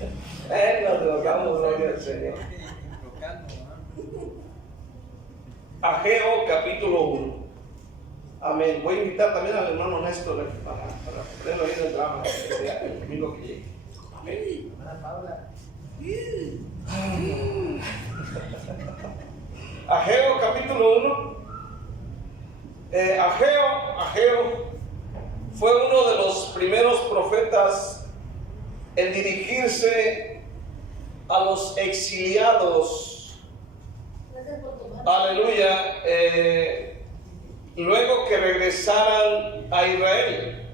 Nos damos gloria al Señor. Ageo capítulo 1. Amén. Voy a invitar también al hermano Néstor para ponerlo ahí en el drama el domingo que llegue. Amén. Ageo capítulo 1. Ageo fue uno de los primeros profetas en dirigirse a los exiliados. Aleluya. Luego que regresaran a Israel.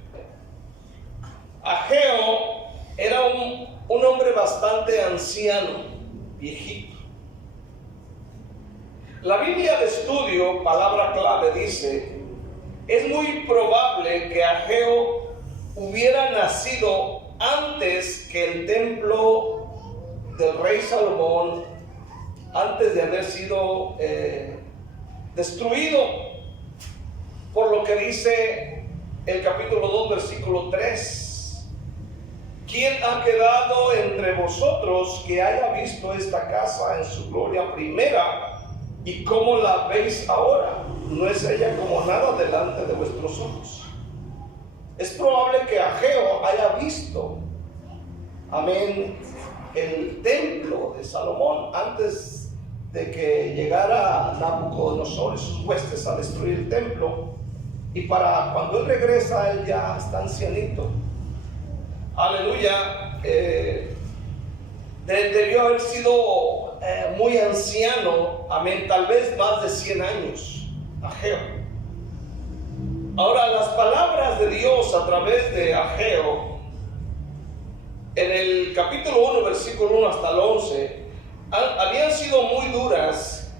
Ageo era un hombre bastante anciano, viejito. La Biblia de estudio, palabra clave, dice: es muy probable que Ageo hubiera nacido antes que el templo del rey Salomón, antes de haber sido destruido, por lo que dice el capítulo 2, versículo 3: ¿quién ha quedado entre vosotros que haya visto esta casa en su gloria primera? ¿Y cómo la veis ahora? ¿No es ella como nada delante de vuestros ojos? Es probable que Ageo haya visto, amén, el templo de Salomón antes de que llegara Nabucodonosor y sus huestes a destruir el templo. Y para cuando él regresa, él ya está ancianito. Aleluya. Debió haber sido muy anciano, amén, tal vez más de 100 años, Ageo. Ahora, las palabras de Dios a través de Ageo, en el capítulo 1, versículo 1 hasta el 11, habían sido muy duras,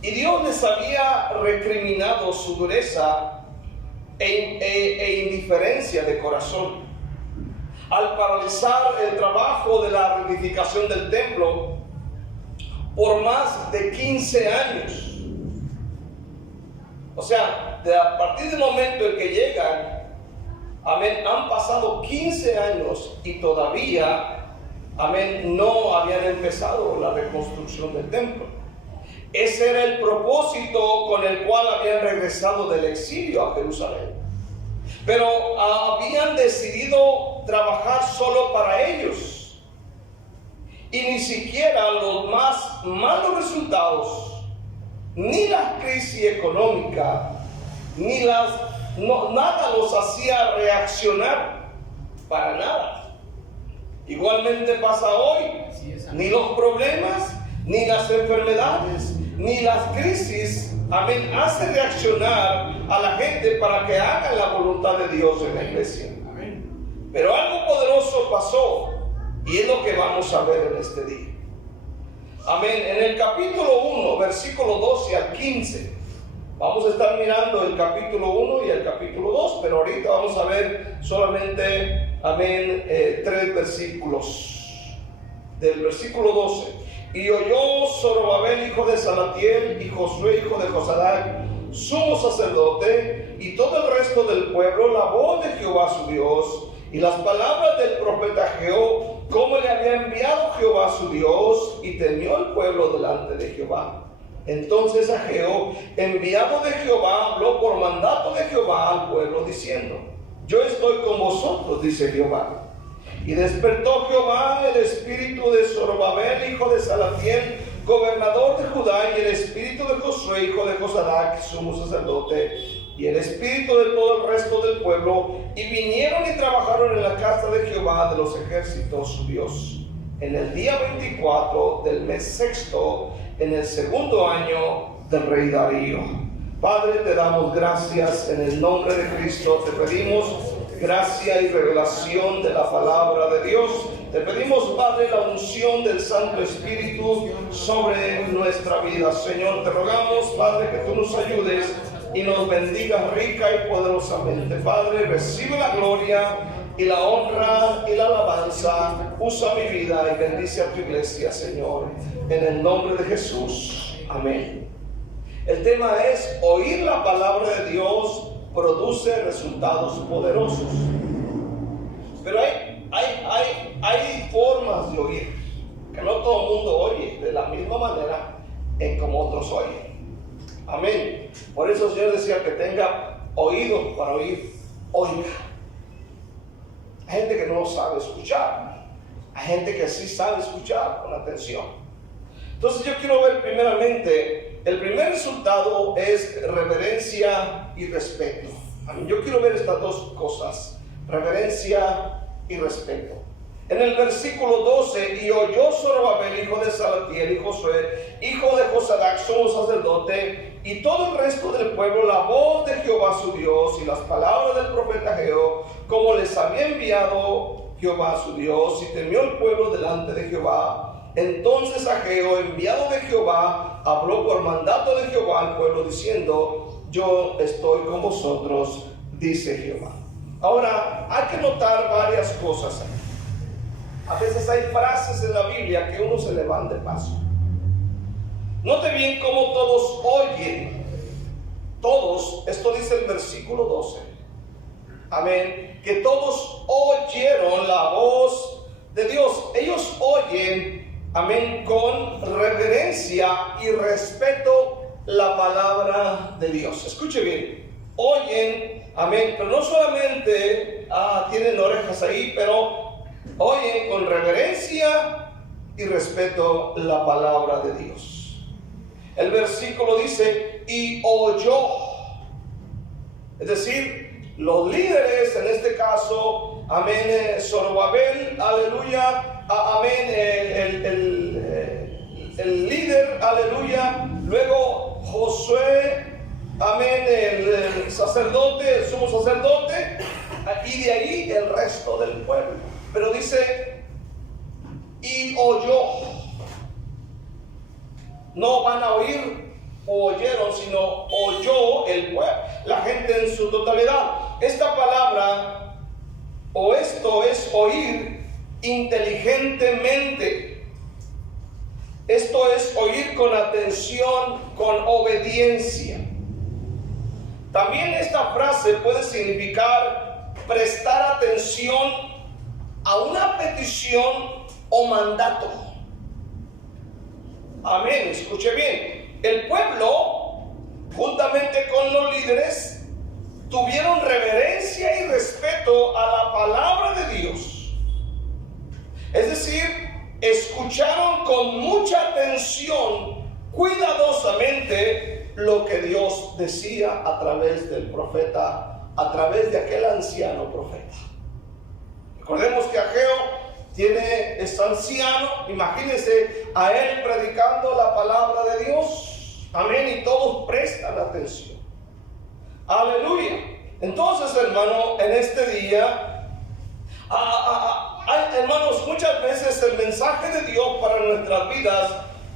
y Dios les había recriminado su dureza e indiferencia de corazón al paralizar el trabajo de la reedificación del templo por más de 15 años. O sea, a partir del momento en que llegan, amén, han pasado 15 años y todavía, amén, no habían empezado la reconstrucción del templo. Ese era el propósito con el cual habían regresado del exilio a Jerusalén. Pero habían decidido trabajar solo para ellos. Y ni siquiera los más malos resultados, ni la crisis económica, nada los hacía reaccionar, para nada. Igualmente pasa hoy, ni los problemas, ni las enfermedades, ni las crisis, amén, hace reaccionar a la gente para que hagan la voluntad de Dios en la iglesia. Amén. Pero algo poderoso pasó, y es lo que vamos a ver en este día. Amén. En el capítulo 1, versículo 12 al 15, vamos a estar mirando el capítulo 1 y el capítulo 2, pero ahorita vamos a ver solamente, amén, 3 versículos. Del versículo 12. Y oyó Zorobabel, hijo de Salatiel, y Josué, hijo de Josadac, sumo sacerdote, y todo el resto del pueblo, la voz de Jehová su Dios, y las palabras del profeta Ageo, cómo le había enviado Jehová su Dios, y temió el pueblo delante de Jehová. Entonces Ageo, enviado de Jehová, habló por mandato de Jehová al pueblo, diciendo: yo estoy con vosotros, dice Jehová. Y despertó Jehová el espíritu de Zorobabel, hijo de Salatiel, gobernador de Judá, y el espíritu de Josué, hijo de Josadac, sumo sacerdote, y el espíritu de todo el resto del pueblo, y vinieron y trabajaron en la casa de Jehová de los ejércitos, su Dios, en el día 24 del mes sexto, en el segundo año del rey Darío. Padre, te damos gracias en el nombre de Cristo. Te pedimos gracia y revelación de la palabra de Dios. Te pedimos, Padre, la unción del Santo Espíritu sobre nuestra vida. Señor, te rogamos, Padre, que tú nos ayudes y nos bendigas rica y poderosamente. Padre, recibe la gloria y la honra y la alabanza. Usa mi vida y bendice a tu iglesia, Señor, en el nombre de Jesús. Amén. El tema es: oír la palabra de Dios produce resultados poderosos. Pero hay formas de oír, que no todo el mundo oye de la misma manera en como otros oyen. Amén. Por eso el Señor decía que tenga oídos para oír, oiga. Hay gente que no sabe escuchar, hay gente que sí sabe escuchar con atención. Entonces yo quiero ver primeramente, el primer resultado es reverencia y respeto. Yo quiero ver estas dos cosas, reverencia y respeto. En el versículo 12, y oyó Zorobabel, hijo de Salatiel, y Josué, hijo de Josadac, sumo sacerdote, y todo el resto del pueblo, la voz de Jehová su Dios, y las palabras del profeta Ageo, como les había enviado Jehová su Dios, y temió el pueblo delante de Jehová. Entonces Ageo, enviado de Jehová, habló por mandato de Jehová al pueblo, diciendo: yo estoy con vosotros, dice Jehová. Ahora, hay que notar varias cosas aquí. A veces hay frases en la Biblia que uno se le van de paso. Note bien cómo todos oyen. Todos, esto dice el versículo 12. Amén. Que todos oyeron la voz de Dios. Ellos oyen, amén, con reverencia y respeto la palabra de Dios. Escuche bien. Oyen, amén, pero no solamente tienen orejas ahí, pero oyen con reverencia y respeto la palabra de Dios. El versículo dice: y oyó. Es decir, los líderes, en este caso, amén, Zorobabel, aleluya, amén, el líder, aleluya, luego Josué, amén, el sacerdote, el sumo sacerdote, y de ahí el resto del pueblo. Pero dice: y oyó. No van a oír o oyeron, sino oyó el pueblo, la gente en su totalidad. Esta palabra, o esto, es oír inteligentemente. Esto es oír con atención, con obediencia. También esta frase puede significar prestar atención a una petición o mandato. Amén, escuche bien. El pueblo, juntamente con los líderes, tuvieron reverencia y respeto a la palabra de Dios. Es decir, escucharon con mucha atención, cuidadosamente, lo que Dios decía a través del profeta, a través de aquel anciano profeta. Recordemos que Ageo es anciano. Imagínense a él predicando la palabra de Dios. Amén. Y todos prestan atención. Aleluya. Entonces, hermano, en este día, hermanos, muchas veces el mensaje de Dios para nuestras vidas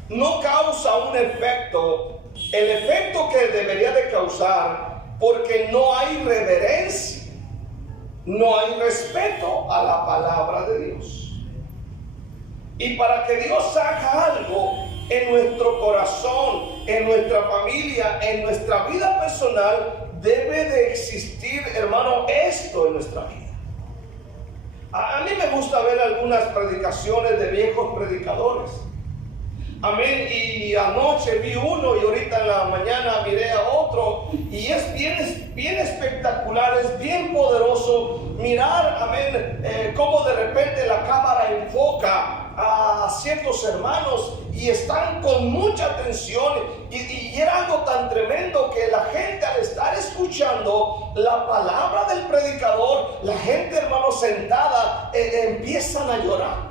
no causa un efecto, el efecto que debería de causar, porque no hay reverencia. No hay respeto a la palabra de Dios. Y para que Dios haga algo en nuestro corazón, en nuestra familia, en nuestra vida personal, debe de existir, hermano, esto en nuestra vida. A mí me gusta ver algunas predicaciones de viejos predicadores. Amén. Y anoche vi uno y ahorita en la mañana miré a otro, y es bien espectacular, es bien poderoso mirar, amén, cómo de repente la cámara enfoca a ciertos hermanos y están con mucha atención, y era algo tan tremendo que la gente, al estar escuchando la palabra del predicador, la gente, hermano, sentada, empiezan a llorar.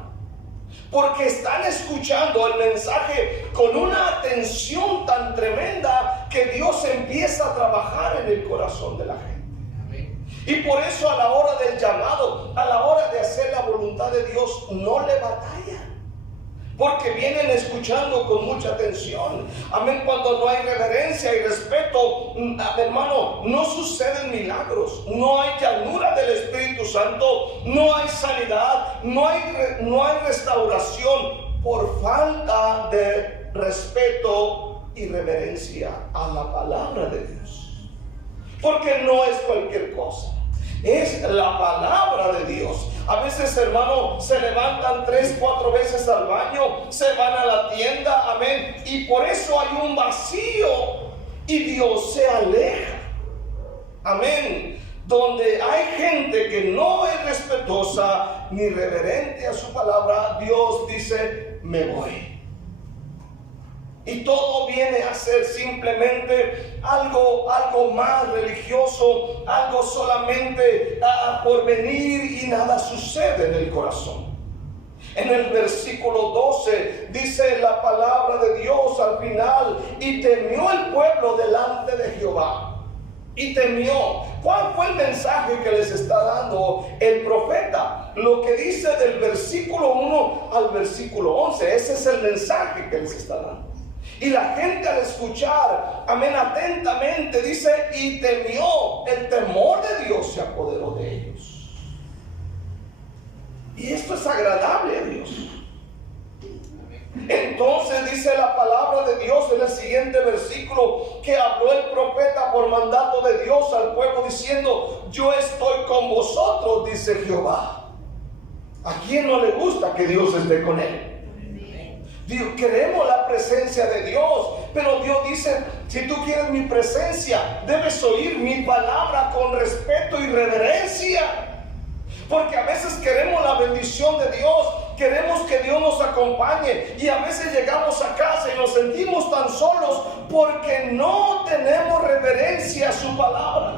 Porque están escuchando el mensaje con una atención tan tremenda que Dios empieza a trabajar en el corazón de la gente. Amén. Y por eso, a la hora del llamado, a la hora de hacer la voluntad de Dios, no le batallan. Porque vienen escuchando con mucha atención. Amén. Cuando no hay reverencia y respeto, hermano, no suceden milagros. No hay llanura del Espíritu Santo. No hay sanidad. No hay restauración por falta de respeto y reverencia a la palabra de Dios. Porque no es cualquier cosa. Es la palabra de Dios. A veces, hermano, se levantan 3, 4 veces al baño, se van a la tienda, amén, y por eso hay un vacío y Dios se aleja, amén. Donde hay gente que no es respetuosa ni reverente a su palabra, Dios dice, me voy. Y todo viene a ser simplemente algo más religioso, algo solamente por venir, y nada sucede en el corazón. En el versículo 12 dice la palabra de Dios al final: y temió el pueblo delante de Jehová. Y temió. ¿Cuál fue el mensaje que les está dando el profeta? Lo que dice del versículo 1 al versículo 11. Ese es el mensaje que les está dando. Y la gente, al escuchar, amén, atentamente, dice: y temió. El temor de Dios se apoderó de ellos. Y esto es agradable a Dios. Entonces dice la palabra de Dios en el siguiente versículo, que habló el profeta por mandato de Dios al pueblo diciendo: yo estoy con vosotros, dice Jehová. ¿A quién no le gusta que Dios esté con él? Dios, queremos la presencia de Dios, pero Dios dice: si tú quieres mi presencia, debes oír mi palabra con respeto y reverencia. Porque a veces queremos la bendición de Dios, queremos que Dios nos acompañe, y a veces llegamos a casa y nos sentimos tan solos porque no tenemos reverencia a su palabra.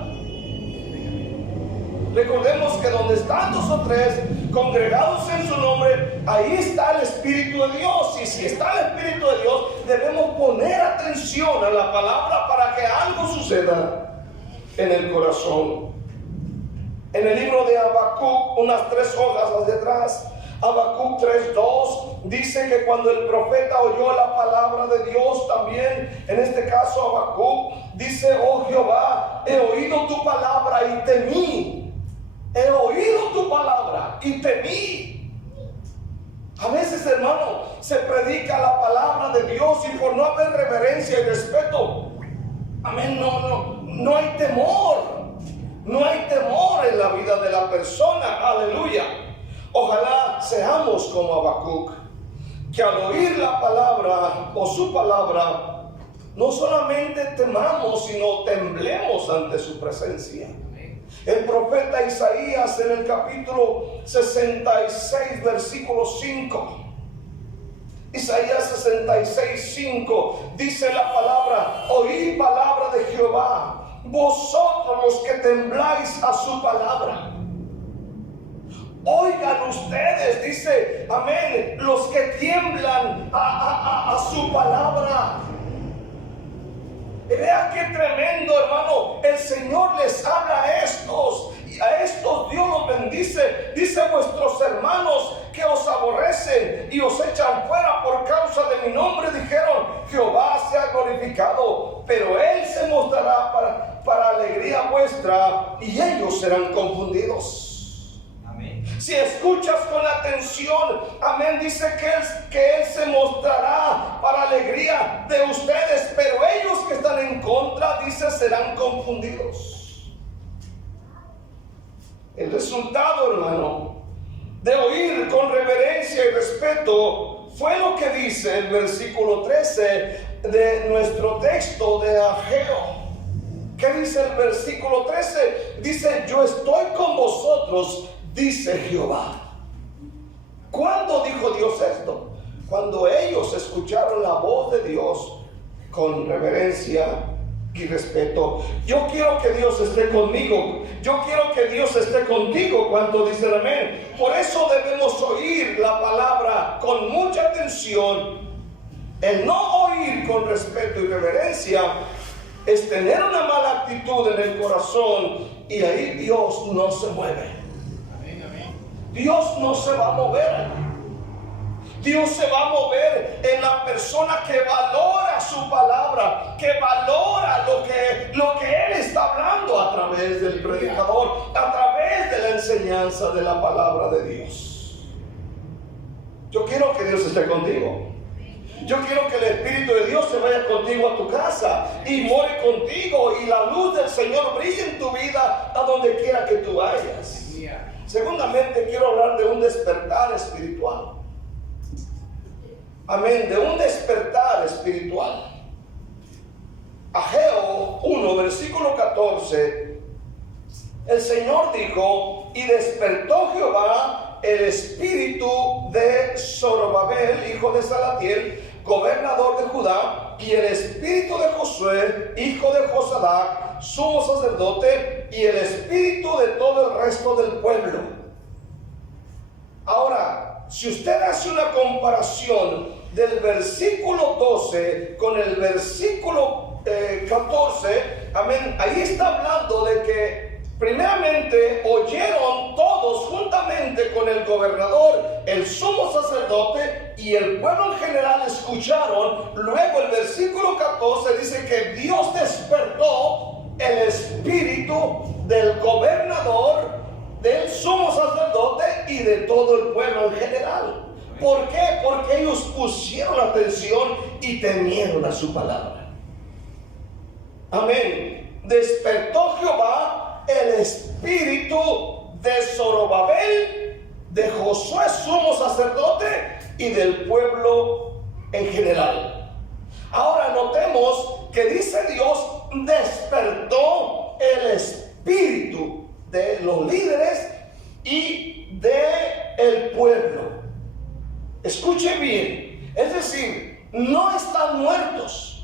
Recordemos que donde están 2 o 3 congregados en su nombre, ahí está el Espíritu de Dios. Y si está el Espíritu de Dios, debemos poner atención a la palabra para que algo suceda en el corazón. En el libro de Habacuc, unas 3 hojas hacia atrás, Habacuc 3:2, dice que cuando el profeta oyó la palabra de Dios, también en este caso Habacuc dice: oh Jehová, he oído tu palabra y temí. He oído tu palabra y temí. A veces, hermano, se predica la palabra de Dios y por no haber reverencia y respeto, amén, no hay temor. No hay temor en la vida de la persona. Aleluya. Ojalá seamos como Habacuc, que al oír la palabra o su palabra, no solamente temamos, sino temblemos ante su presencia. El profeta Isaías, en el capítulo 66, versículo 5, Isaías 66, 5, dice la palabra: oí palabra de Jehová, vosotros los que tembláis a su palabra. Oigan ustedes, dice, amén, los que tiemblan a su palabra. Y vea qué tremendo, hermano. El Señor les habla a estos, y a estos Dios los bendice. Dice: vuestros hermanos que os aborrecen y os echan fuera por causa de mi nombre, dijeron: Jehová sea glorificado. Pero Él se mostrará para alegría vuestra, y ellos serán confundidos. Si escuchas con atención, amén, dice que Él se mostrará para alegría de ustedes, pero ellos que están en contra, dice, serán confundidos. El resultado, hermano, de oír con reverencia y respeto fue lo que dice el versículo 13 de nuestro texto de Ageo. ¿Qué dice el versículo 13? Dice: yo estoy con vosotros, dice Jehová. ¿Cuándo dijo Dios esto? Cuando ellos escucharon la voz de Dios con reverencia y respeto. Yo quiero que Dios esté conmigo. Yo quiero que Dios esté contigo. ¿Cuánto dicen amén? Por eso debemos oír la palabra con mucha atención. El no oír con respeto y reverencia es tener una mala actitud en el corazón, y ahí Dios no se mueve. Dios no se va a mover. Dios se va a mover en la persona que valora su palabra, que valora lo que Él está hablando a través del predicador, a través de la enseñanza de la palabra de Dios. Yo quiero que Dios esté contigo. Yo quiero que el Espíritu de Dios se vaya contigo a tu casa y more contigo, y la luz del Señor brille en tu vida a donde quiera que tú vayas. Segundamente, quiero hablar de un despertar espiritual. Amén, de un despertar espiritual. Ageo 1, versículo 14. El Señor dijo: y despertó Jehová el espíritu de Zorobabel, hijo de Salatiel, gobernador de Judá, y el espíritu de Josué, hijo de Josadac, sumo sacerdote, y el espíritu de todo el resto del pueblo. Ahora, si usted hace una comparación del versículo 12 con el versículo 14, amén, ahí está hablando de que primeramente oyeron todos juntamente con el gobernador, el sumo sacerdote y el pueblo en general escucharon. Luego el versículo 14 dice que Dios despertó el espíritu del gobernador, del sumo sacerdote y de todo el pueblo en general. ¿Por qué? Porque ellos pusieron atención y temieron a su palabra. Amén. Despertó Jehová el espíritu de Zorobabel, de Josué sumo sacerdote y del pueblo en general. Ahora notemos que dice Dios: despertó el espíritu de los líderes y de el pueblo. Escuche bien, es decir, no están muertos.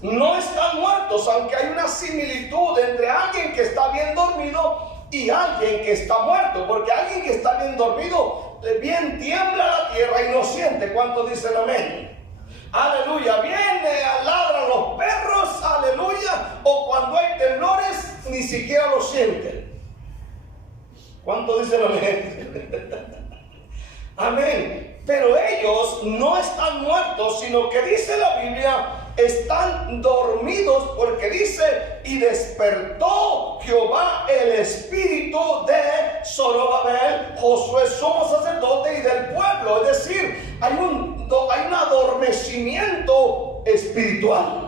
No están muertos, aunque hay una similitud entre alguien que está bien dormido y alguien que está muerto, porque alguien que está bien dormido, bien tiembla la tierra y no siente. ¿Cuántos dicen amén? Aleluya. Viene, ladran los perros, aleluya, o cuando hay temblores ni siquiera lo sienten. ¿Cuántos dicen amén? Amén. Pero ellos no están muertos, sino que dice la Biblia, están dormidos, porque dice: y despertó Jehová el espíritu de Zorobabel, Josué sumo sacerdote y del pueblo. Es decir, hay un adormecimiento espiritual.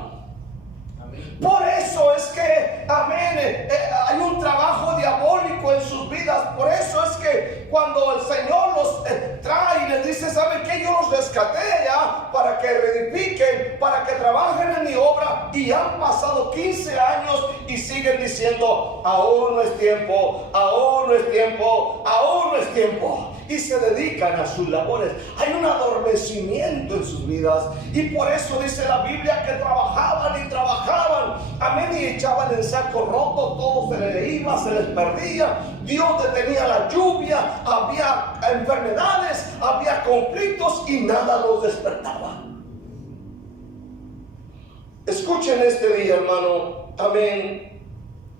Por eso es que, amén, hay un trabajo diabólico en sus vidas. Por eso es que cuando el Señor los trae y les dice: ¿saben qué? Yo los rescaté ya para que reedifiquen, para que trabajen en mi obra, y han pasado 15 años y siguen diciendo: aún no es tiempo, aún no es tiempo, aún no es tiempo. Y se dedican a sus labores. Hay un adormecimiento en sus vidas. Y por eso dice la Biblia que trabajaban y trabajaban, amén, y echaban en saco roto, todo se les iba, se les perdía. Dios detenía la lluvia, había enfermedades, había conflictos y nada los despertaba. Escuchen este día, hermano, amén.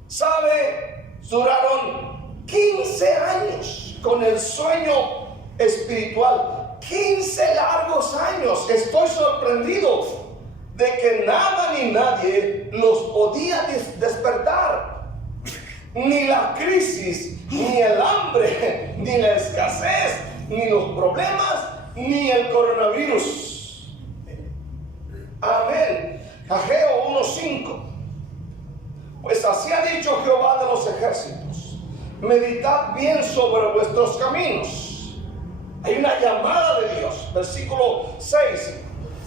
¿Sabe? Duraron 15 años con el sueño espiritual. 15 largos años. Estoy sorprendido de que nada ni nadie los podía despertar. Ni la crisis, ni el hambre, ni la escasez, ni los problemas, ni el coronavirus. Amén. Ageo 1:5. Pues así ha dicho Jehová de los ejércitos: meditad bien sobre vuestros caminos. Hay una llamada de Dios. Versículo 6.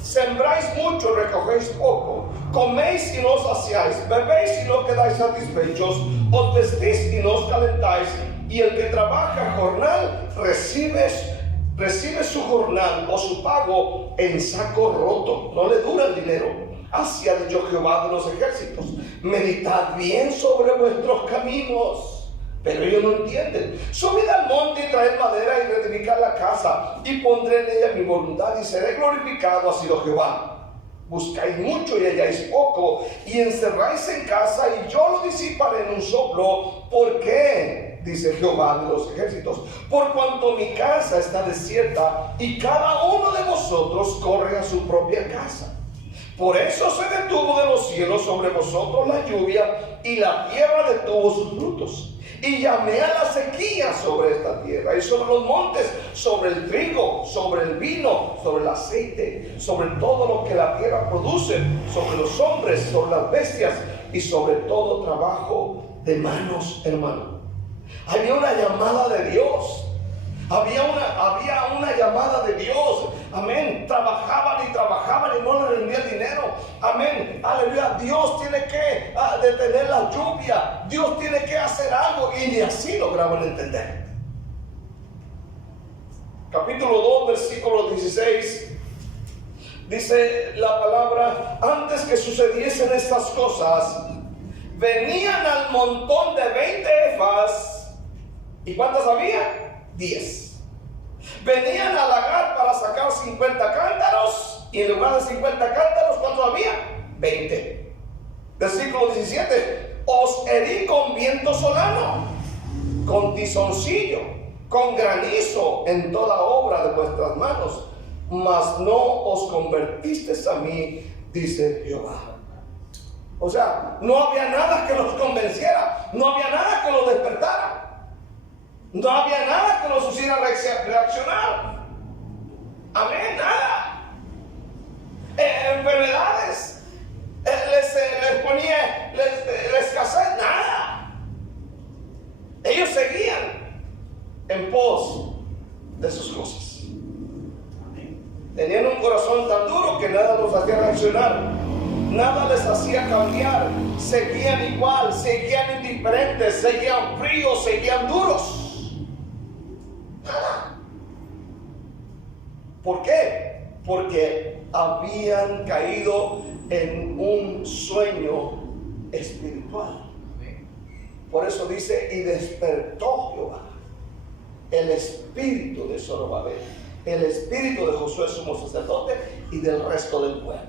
Sembráis mucho, recogéis poco. Coméis y no os saciáis. Bebéis y no quedáis satisfechos. Os vestís y no os calentáis. Y el que trabaja jornal recibe su jornal o su pago en saco roto. No le dura el dinero. Así ha dicho Jehová de los ejércitos: meditad bien sobre vuestros caminos. Pero ellos no entienden. Subid al monte y traed madera y reedificad la casa, y pondré en ella mi voluntad y seré glorificado, ha sido Jehová. Buscáis mucho y halláis poco, y encerráis en casa y yo lo disiparé en un soplo. ¿Por qué? Dice Jehová de los ejércitos: por cuanto mi casa está desierta y cada uno de vosotros corre a su propia casa. Por eso se detuvo de los cielos sobre vosotros la lluvia, y la tierra detuvo sus frutos. Y llamé a la sequía sobre esta tierra, y sobre los montes, sobre el trigo, sobre el vino, sobre el aceite, sobre todo lo que la tierra produce, sobre los hombres, sobre las bestias, y sobre todo trabajo de manos, hermano. Había una llamada de Dios. Había una llamada de Dios. Amén. Trabajaban y no le rendía dinero. Amén. Aleluya. Dios tiene que detener la lluvia. Dios tiene que hacer algo. Y ni así lograban entender. Capítulo 2, versículo 16. Dice la palabra: antes que sucediesen estas cosas, venían al montón de 20 efas. ¿Y cuántas había? 10. Venían al lagar para sacar 50 cántaros. Y en lugar de 50 cántaros, ¿cuántos había? 20. Versículo 17. Os herí con viento solano, con tizoncillo, con granizo en toda obra de vuestras manos, mas no os convertisteis a mí, dice Jehová. O sea, no había nada que los convenciera, no había nada que los despertara, no había nada que los hiciera reaccionar. Amén, nada. Enfermedades, les ponía la escasez, nada. Ellos seguían en pos de sus cosas. Tenían un corazón tan duro que nada los hacía reaccionar, nada les hacía cambiar. Seguían igual, seguían indiferentes, seguían fríos, seguían duros. Nada. ¿Por qué? Porque habían caído en un sueño espiritual. Por eso dice: y despertó Jehová el espíritu de Zorobabel, el espíritu de Josué sumo sacerdote y del resto del pueblo.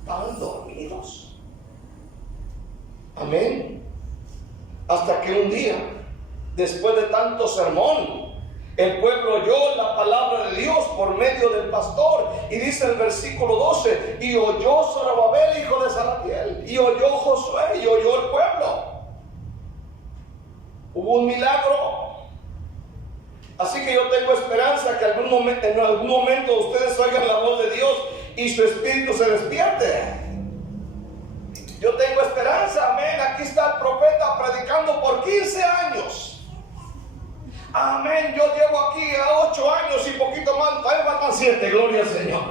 Estaban dormidos. Amén. Hasta que un día, después de tanto sermón, el pueblo oyó la palabra de Dios por medio del pastor. Y dice el versículo 12: y oyó Zorobabel, hijo de Salatiel, y oyó Josué, y oyó el pueblo. Hubo un milagro. Así que yo tengo esperanza que en algún momento ustedes oigan la voz de Dios y su espíritu se despierte. Yo tengo esperanza, amén. Aquí está el profeta predicando por 15 años. Amén. Yo llevo aquí a 8 años y poquito más. Ahí faltan 7, gloria al Señor.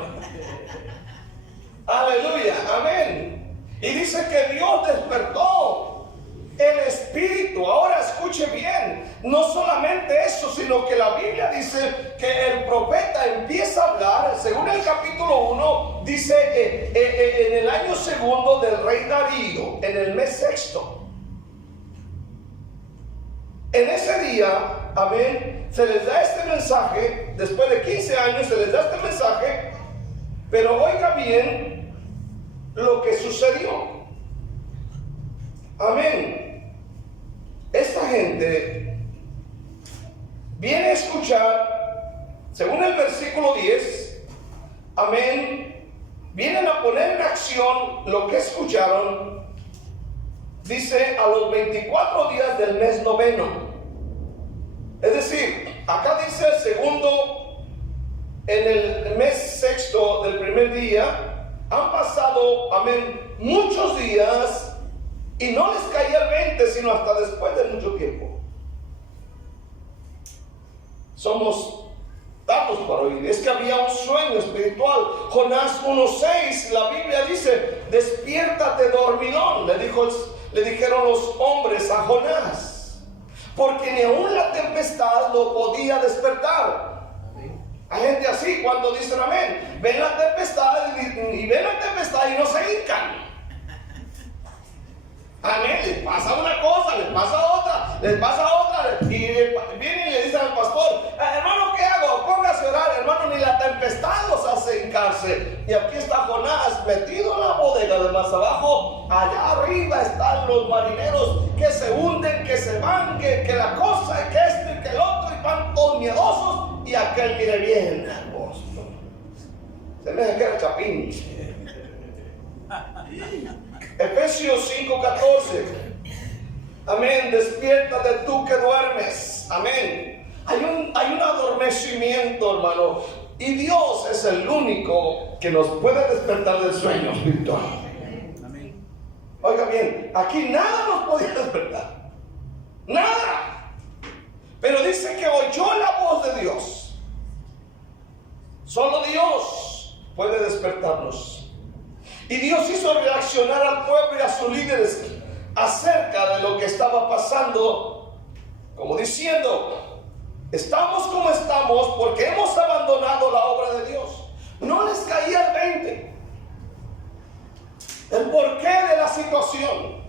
Aleluya, amén. Y dice que Dios despertó el espíritu. Ahora escuche bien, no solamente eso, sino que la Biblia dice que el profeta empieza a hablar, según el capítulo 1, dice en el año segundo del rey Darío, en el mes sexto. En ese día, amén, se les da este mensaje. Después de 15 años se les da este mensaje. Pero oiga bien lo que sucedió. Amén. Esta gente viene a escuchar, según el versículo 10, amén, vienen a poner en acción lo que escucharon. Dice: a los 24 días del mes noveno. Es decir, acá dice el segundo, en el mes sexto del primer día, han pasado, amén, muchos días. Y no les caía el 20, sino hasta después de mucho tiempo. Somos datos para oír. Es que había un sueño espiritual. Jonás 1:6, la Biblia dice: despiértate, dormilón, le dijeron los hombres a Jonás, porque ni aun la tempestad lo podía despertar. Hay gente así, cuando dicen amén, ven la tempestad y no se hincan. Amén, les pasa una cosa, les pasa otra, y vienen y le dicen al pastor: hermano, ¿qué hago? Póngase a orar. Hermano, ni la tempestad los hace hincarse. Y aquí está Jonás metido en la bodega de más abajo. Allá arriba están los marineros que se hunden, que se van, que la cosa, que esto y que el otro, y van todos miedosos. Y aquel mire bien hermoso, se me queda chapín. Efesios 5:14. Amén. Despiértate tú que duermes. Amén. Hay un adormecimiento, hermano. Y Dios es el único que nos puede despertar del sueño espiritual. Amén. Oiga bien, aquí nada nos podía despertar. Nada. Pero dice que oyó la voz de Dios. Solo Dios puede despertarnos. Y Dios hizo reaccionar al pueblo y a sus líderes acerca de lo que estaba pasando, como diciendo: estamos como estamos porque hemos abandonado la obra de Dios. No les caía el 20, el porqué de la situación.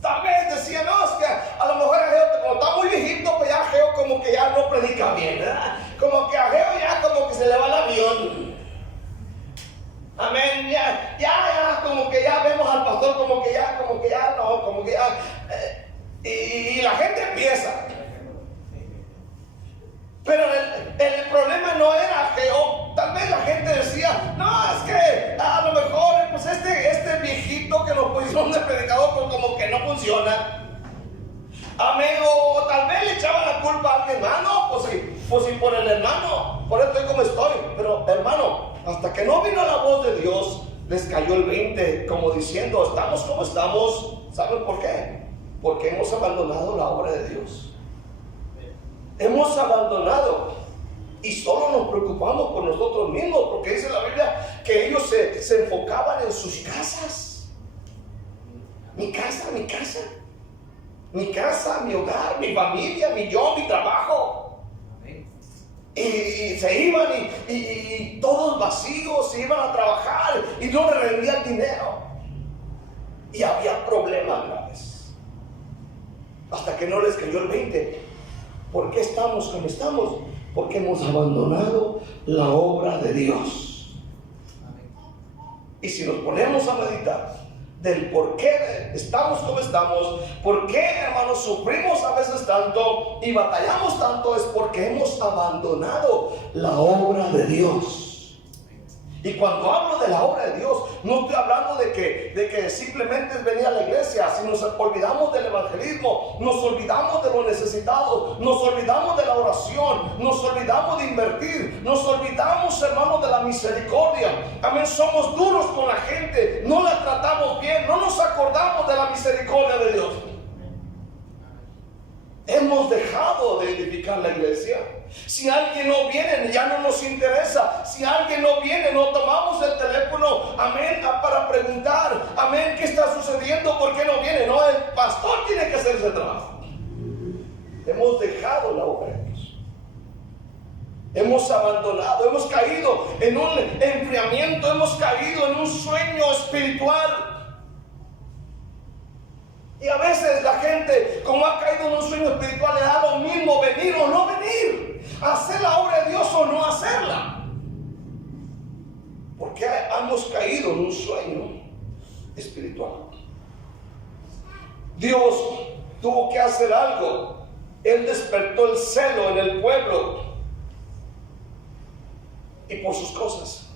Tal vez decían: no, es que a lo mejor Ageo, como está muy viejito, pues ya Ageo como que ya no predica bien, ¿verdad? Como que Ageo ya como que se le va el avión. Amén, ya, como que ya vemos al pastor como que ya no, como que ya. Y la gente empieza. Pero el problema no era Ageo. Tal vez la gente decía: no, es que a lo mejor pues este viejito que nos pusieron de predicador pues como que no funciona. Amén. O tal vez le echaban la culpa a alguien. No, pues sí, por el hermano, por eso estoy como estoy. Pero hermano, hasta que no vino la voz de Dios, les cayó el 20, como diciendo: estamos como estamos. ¿Saben por qué? Porque hemos abandonado la obra de Dios. Hemos abandonado y solo nos preocupamos por nosotros mismos, porque dice la Biblia que ellos se enfocaban en sus casas. Mi casa, mi hogar, mi familia, mi trabajo. Y se iban y todos vacíos, se iban a trabajar y no le rendían dinero. Y había problemas graves. Hasta que no les cayó el 20. ¿Por qué estamos como estamos? Porque hemos abandonado la obra de Dios. Y si nos ponemos a meditar del por qué estamos como estamos, por qué, hermanos, sufrimos a veces tanto y batallamos tanto, es porque hemos abandonado la obra de Dios. Y cuando hablo de la obra de Dios, no estoy hablando de que simplemente es venir a la iglesia. Si nos olvidamos del evangelismo, nos olvidamos de los necesitados, nos olvidamos de la oración, nos olvidamos de invertir, nos olvidamos, hermanos, de la misericordia. Amén, somos duros con la gente, no la tratamos bien, no nos acordamos de la misericordia de Dios. Hemos dejado de edificar la iglesia. Si alguien no viene, ya no nos interesa. Si alguien no viene, no tomamos el teléfono, amén, para preguntar, amén, ¿qué está sucediendo? ¿Por qué no viene? No, el pastor tiene que hacer ese trabajo. Hemos dejado la obra de Dios. Hemos abandonado, hemos caído en un enfriamiento, hemos caído en un sueño espiritual. Y a veces la gente, como ha caído en un sueño espiritual, le da lo mismo venir o no venir, hacer la obra de Dios o no hacerla, porque hemos caído en un sueño espiritual. Dios tuvo que hacer algo. Él despertó el celo en el pueblo, y por sus cosas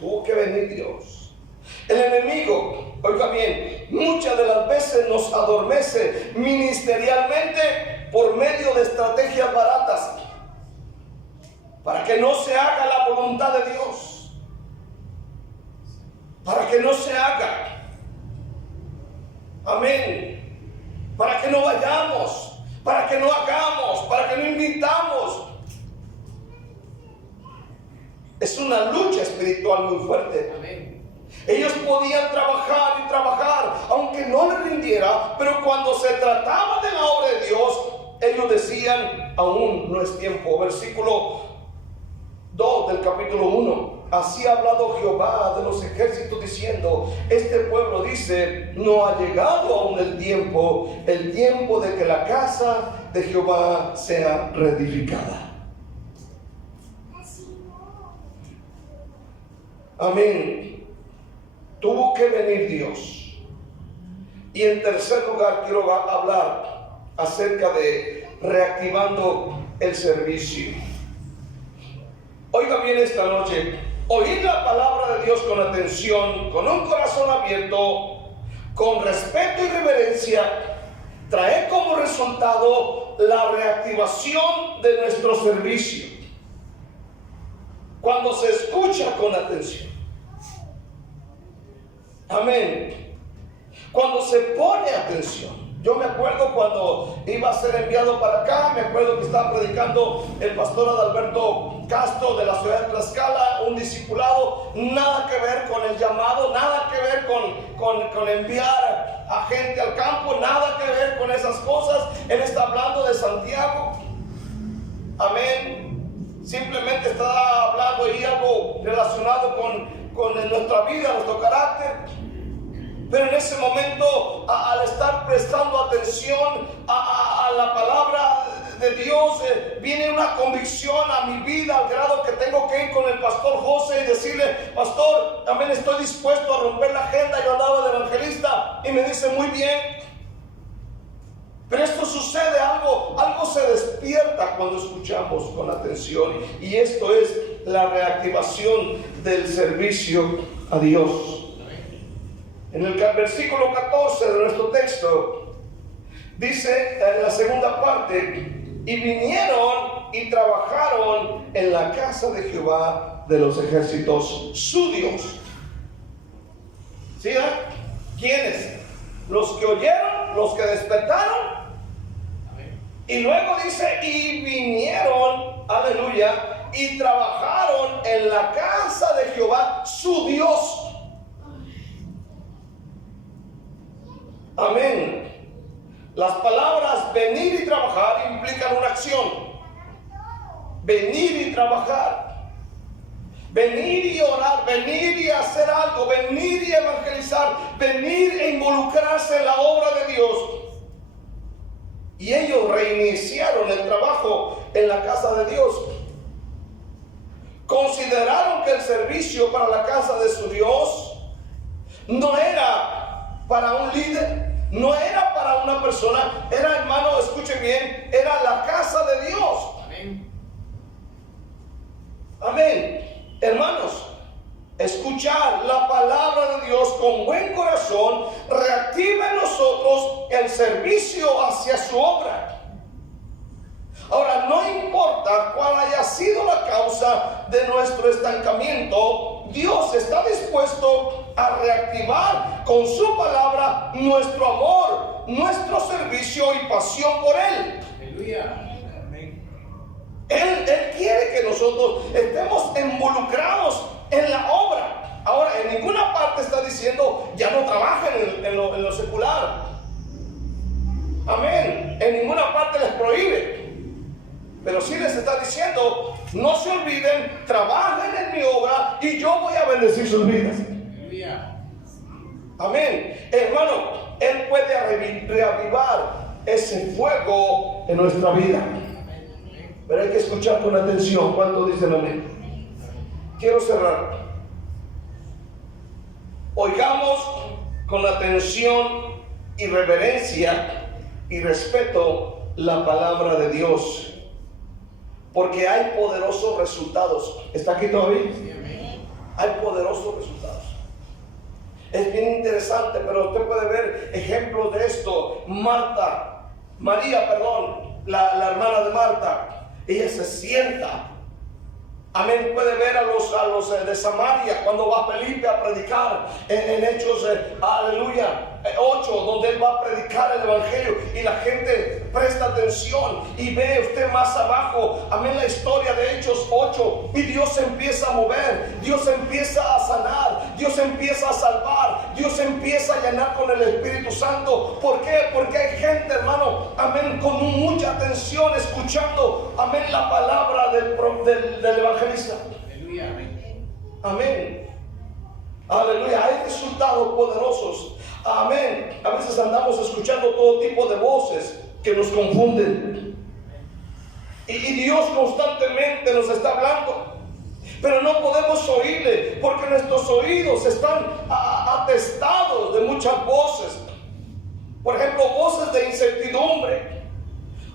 tuvo que venir Dios. El enemigo, oiga bien, muchas de las veces nos adormece ministerialmente por medio de estrategias baratas para que no se haga la voluntad de Dios, para que no se haga, amén, para que no vayamos, para que no hagamos, para que no invitamos. Es una lucha espiritual muy fuerte. Amén. Ellos podían trabajar y trabajar, aunque no les rindiera, pero cuando se trataba de la obra de Dios, ellos decían: aún no es tiempo. Versículo 2 del capítulo 1. Así ha hablado Jehová de los ejércitos diciendo: este pueblo dice, no ha llegado aún el tiempo de que la casa de Jehová sea reedificada. Amén. Tuvo que venir Dios. Y en tercer lugar, quiero hablar acerca de reactivando el servicio. Oiga bien esta noche, oír la palabra de Dios con atención, con un corazón abierto, con respeto y reverencia, trae como resultado la reactivación de nuestro servicio. Cuando se escucha con atención. Amén. Cuando se pone atención. Yo me acuerdo cuando iba a ser enviado para acá, me acuerdo que estaba predicando el pastor Adalberto Castro de la ciudad de Tlaxcala, un discipulado, nada que ver con el llamado, nada que ver con enviar a gente al campo, nada que ver con esas cosas. Él está hablando de Santiago. Amén. Simplemente está hablando ahí algo relacionado con nuestra vida, nuestro carácter. Pero en ese momento, al estar prestando atención a la palabra de Dios, viene una convicción a mi vida al grado que tengo que ir con el pastor José y decirle: pastor, también estoy dispuesto a romper la agenda. Yo andaba de evangelista y me dice: muy bien. Pero esto sucede, algo se despierta cuando escuchamos con atención, y esto es la reactivación del servicio a Dios. En el versículo 14 de nuestro texto dice en la segunda parte: y vinieron y trabajaron en la casa de Jehová de los ejércitos, su Dios. ¿Sí? ¿Quiénes? Los que oyeron, los que despertaron. Y luego dice: y vinieron, aleluya, y trabajaron en la casa de Jehová, su Dios. Amén. Las palabras venir y trabajar implican una acción. Venir y trabajar, venir y orar, venir y hacer algo, venir y evangelizar, venir e involucrarse en la obra de Dios. Y ellos reiniciaron el trabajo en la casa de Dios. Consideraron que el servicio para la casa de su Dios no era para un líder, no era para una persona, era, hermano, escuche bien, era la casa de Dios. Amén. Amén. Hermanos, escuchar la palabra de Dios con buen corazón reactiva en nosotros el servicio hacia su obra. Ahora, no importa cuál haya sido la causa de nuestro estancamiento, Dios está dispuesto a reactivar con su palabra nuestro amor, nuestro servicio y pasión por Él. Aleluya. Él quiere que nosotros estemos involucrados en la obra. Ahora, en ninguna parte está diciendo: ya no trabajen en lo secular. Amén. En ninguna parte les prohíbe. Pero sí les está diciendo: no se olviden, trabajen en mi obra y yo voy a bendecir sus vidas. Amén. Hermano, Él puede reavivar ese fuego en nuestra vida. Pero hay que escuchar con atención. ¿Cuánto dicen amén? Quiero cerrar. Oigamos con atención y reverencia y respeto la palabra de Dios, porque hay poderosos resultados. ¿Está aquí todavía? Hay poderosos resultados. Es bien interesante, pero usted puede ver ejemplos de esto. María, la hermana de Marta, ella se sienta. Amén. Puede ver a los de Samaria cuando va Felipe a predicar en Hechos, aleluya, 8, donde él va a predicar el evangelio y la gente presta atención y ve usted más abajo, amén, la historia de Hechos 8, y Dios empieza a mover, Dios empieza a sanar, Dios empieza a salvar, Dios empieza a llenar con el Espíritu Santo. ¿Por qué? Porque hay gente, hermano, amén, con mucha atención escuchando, amén, la palabra del evangelista. Aleluya, amén. Amén. Aleluya. Hay resultados poderosos. Amén. A veces andamos escuchando todo tipo de voces que nos confunden. Y Dios constantemente nos está hablando. Pero no podemos oírle porque nuestros oídos están atestados de muchas voces. Por ejemplo, voces de incertidumbre,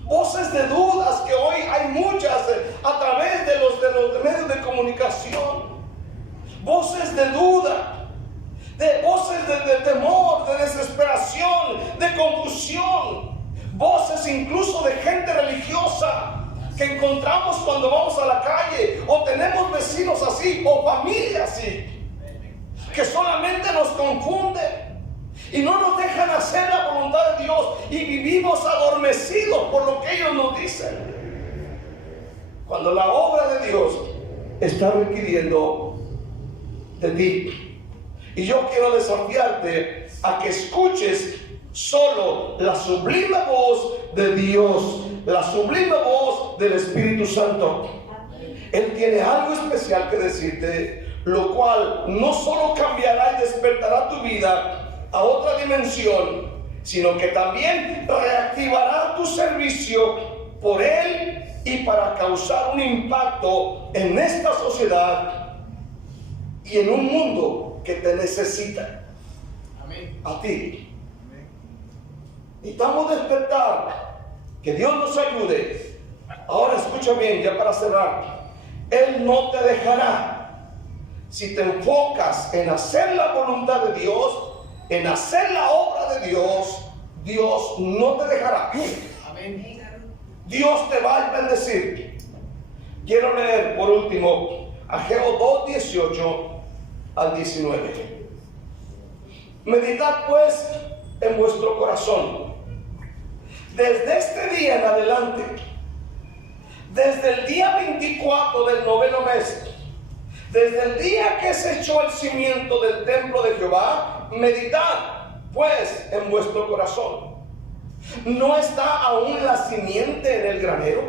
voces de dudas, que hoy hay muchas a través de los medios de comunicación. Voces de duda, voces de temor, de desesperación, de confusión, voces incluso de gente religiosa que encontramos cuando vamos a la calle, o tenemos vecinos así, o familia así, que solamente nos confunden y no nos dejan hacer la voluntad de Dios y vivimos adormecidos por lo que ellos nos dicen. Cuando la obra de Dios está requiriendo de ti. Y yo quiero desafiarte a que escuches solo la sublime voz de Dios, la sublime voz del Espíritu Santo. Él tiene algo especial que decirte, lo cual no solo cambiará y despertará tu vida a otra dimensión, sino que también reactivará tu servicio por Él y para causar un impacto en esta sociedad y en un mundo que te necesita. Amén. A ti. Amén. Necesitamos despertar, que Dios nos ayude. Ahora escucha bien, ya para cerrar. Él no te dejará. Si te enfocas en hacer la voluntad de Dios, en hacer la obra de Dios, Dios no te dejará. Amén. Dios te va a bendecir. Quiero leer por último Ageo 2:18 al 19. Meditad pues en vuestro corazón desde este día en adelante, desde el día 24 del noveno mes, desde el día que se echó el cimiento del templo de Jehová, meditad pues en vuestro corazón. ¿No está aún la simiente en el granero?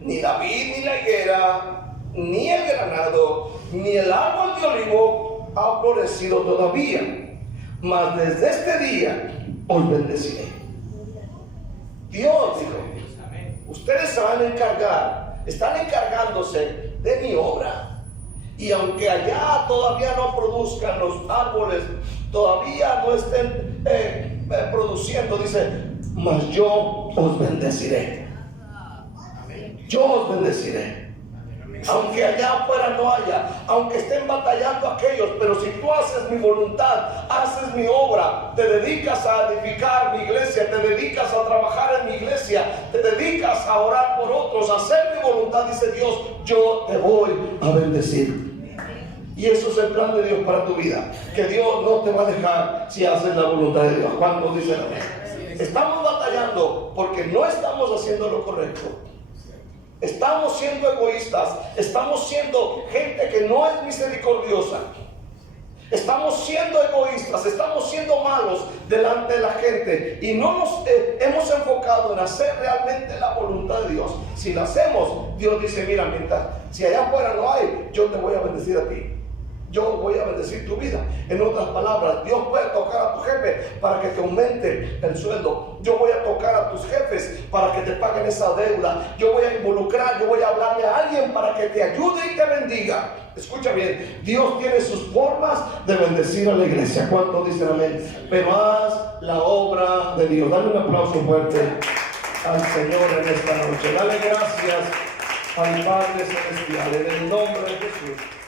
Ni la vid, ni la higuera, ni el granado, ni el árbol de olivo ha florecido todavía. Mas desde este día os bendeciré. Dios dijo, ustedes se van a encargar, están encargándose de mi obra. Y aunque allá todavía no produzcan los árboles, todavía no estén produciendo, dice, mas yo os bendeciré. Yo os bendeciré. Aunque allá afuera no haya, aunque estén batallando aquellos, pero si tú haces mi voluntad, haces mi obra, te dedicas a edificar mi iglesia, te dedicas a trabajar en mi iglesia, te dedicas a orar por otros, a hacer mi voluntad, dice Dios, yo te voy a bendecir. Y eso es el plan de Dios para tu vida, que Dios no te va a dejar si haces la voluntad de Dios. ¿Cuántos dicen amén? Estamos batallando porque no estamos haciendo lo correcto. Estamos siendo egoístas, estamos siendo gente que no es misericordiosa. Estamos siendo egoístas, estamos siendo malos delante de la gente y no nos hemos enfocado en hacer realmente la voluntad de Dios. Si la hacemos, Dios dice, mira, mientras, si allá afuera no hay, yo te voy a bendecir a ti. Yo voy a bendecir tu vida. En otras palabras, Dios puede tocar a tu jefe para que te aumente el sueldo. Yo voy a tocar a tus jefes para que te paguen esa deuda. Yo voy a involucrar, yo voy a hablarle a alguien para que te ayude y te bendiga. Escucha bien, Dios tiene sus formas de bendecir a la iglesia. ¿Cuántos dicen amén? Pero haz la obra de Dios. Dale un aplauso fuerte al Señor en esta noche. Dale gracias al Padre Celestial en el nombre de Jesús.